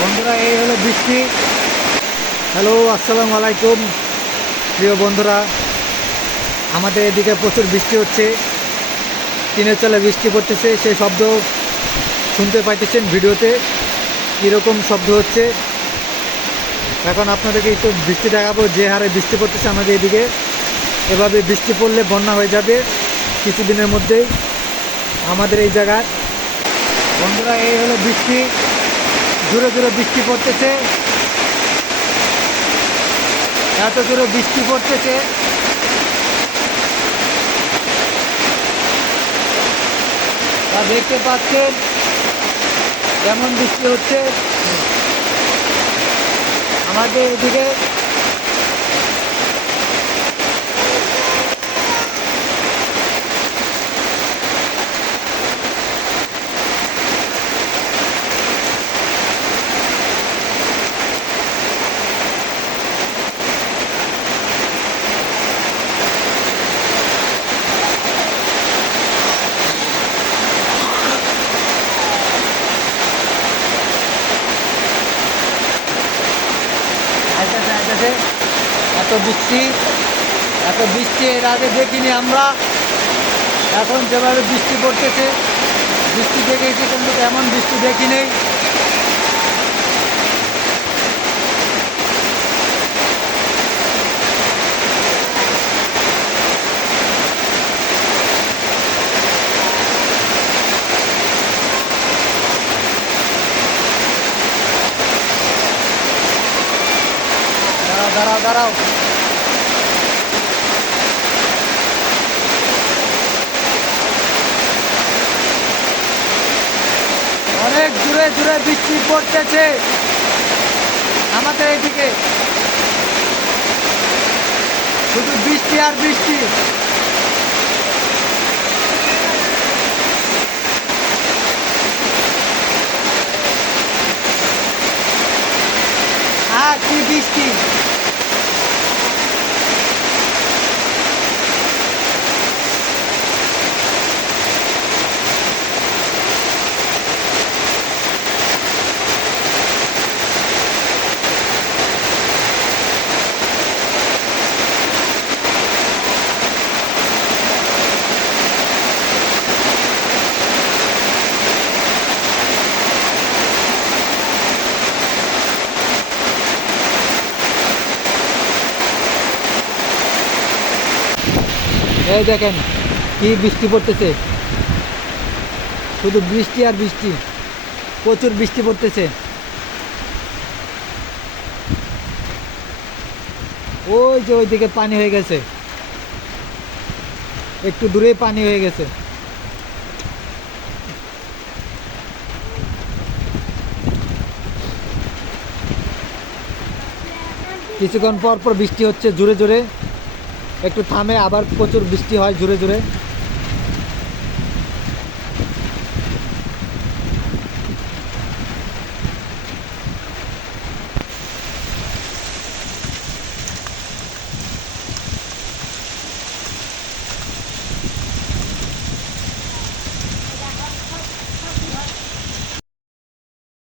বন্ধুরা, এই হলো বৃষ্টি। হ্যালো, আসসালামু আলাইকুম প্রিয় বন্ধুরা। আমাদের এদিকে প্রচুর বৃষ্টি হচ্ছে, টিনের চালে বৃষ্টি পড়তেছে। সেই শব্দ শুনতে পাইতেছেন ভিডিওতে, কীরকম শব্দ হচ্ছে। এখন আপনাদেরকে একটু বৃষ্টি দেখাবো, যে হারে বৃষ্টি পড়তেছে আমাদের এদিকে। এভাবে বৃষ্টি পড়লে বন্যা হয়ে যাবে কিছুদিনের মধ্যেই আমাদের এই জায়গায়। বন্ধুরা, এই হলো বৃষ্টি, জোরে জোরে বৃষ্টি পড়তেছে, এত জোরে বৃষ্টি পড়তেছে। তা দেখতে পাচ্ছেন কেমন বৃষ্টি হচ্ছে আমাদের এদিকে। আইতেছে এত বৃষ্টি, এত বৃষ্টি এর আগে দেখিনি আমরা। এখন যেভাবে বৃষ্টি পড়তেছে, বৃষ্টি দেখেছি কিন্তু এমন বৃষ্টি দেখি নেই। দাঁড়াও দাঁড়াও দাঁড়াও, অনেক জোরে জোরে বৃষ্টি পড়তেছে আমাদের এদিকে। শুধু বৃষ্টি আর বৃষ্টি। আর কি বৃষ্টি! এই দেখেন কি বৃষ্টি পড়তেছে, শুধু বৃষ্টি আর বৃষ্টি, প্রচুর বৃষ্টি পড়তেছে। ওই যে ওইদিকে পানি হয়ে গেছে, একটু দূরেই পানি হয়ে গেছে। কিছুক্ষণ পর পর বৃষ্টি হচ্ছে জোরে জোরে, একটু থামে, আবার প্রচুর বৃষ্টি হয় জোরে জোরে।